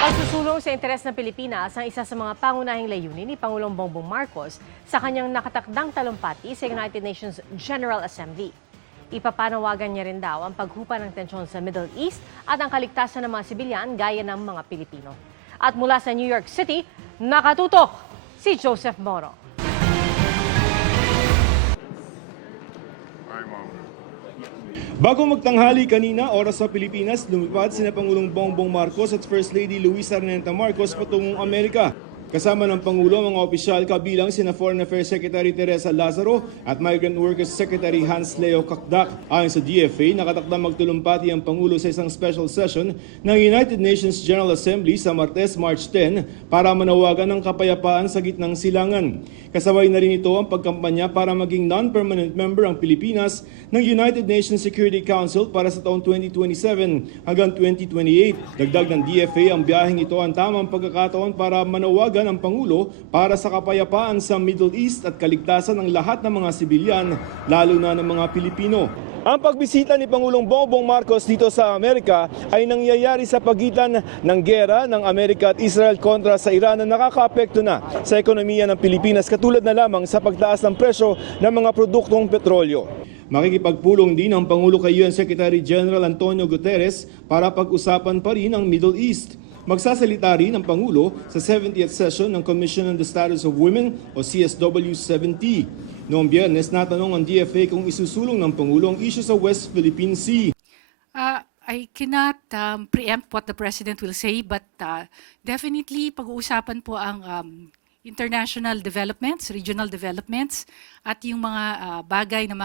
Pagsusulong sa interes ng Pilipinas ang isa sa mga pangunahing layunin ni Pangulong Bongbong Marcos sa kanyang nakatakdang talumpati sa United Nations General Assembly. Ipapanawagan niya rin daw ang paghupa ng tensyon sa Middle East at ang kaligtasan ng mga sibilyan gaya ng mga Pilipino. At mula sa New York City, nakatutok si Joseph Moro. Bago magtanghali kanina, oras sa Pilipinas, lumipad sina Pangulong Bongbong Marcos at First Lady Luisa Arneta Marcos patungong Amerika. Kasama ng Pangulo ang mga opisyal kabilang sina Foreign Affairs Secretary Teresa Lazaro at Migrant Workers Secretary Hans Leo Kakdak. Ayon sa DFA, nakatakdang magtulumpati ang Pangulo sa isang special session ng United Nations General Assembly sa Martes, March 10 para manawagan ng kapayapaan sa gitnang silangan. Kasabay na rin ito ang pagkampanya para maging non-permanent member ang Pilipinas ng United Nations Security Council para sa taong 2027 hanggang 2028. Dagdag ng DFA, ang biyaheng ito ang tamang pagkakataon para manawagan ang Pangulo para sa kapayapaan sa Middle East at kaligtasan ng lahat ng mga sibilyan, lalo na ng mga Pilipino. Ang pagbisita ni Pangulong Bongbong Marcos dito sa Amerika ay nangyayari sa pagitan ng gera ng Amerika at Israel kontra sa Iran na nakakaapekto na sa ekonomiya ng Pilipinas katulad na lamang sa pagtaas ng presyo ng mga produktong petrolyo. Makikipagpulong din ang Pangulo kay UN Secretary General Antonio Guterres para pag-usapan pa rin ang Middle East. Magsasalita rin ang Pangulo sa 70th session ng Commission on the Status of Women o CSW-70. Noong Biyernes, natanong ang DFA kung isusulong ng Pangulo ang issue sa West Philippine Sea. I cannot preempt what the President will say, but definitely pag-uusapan po ang international developments, regional developments, at yung mga bagay na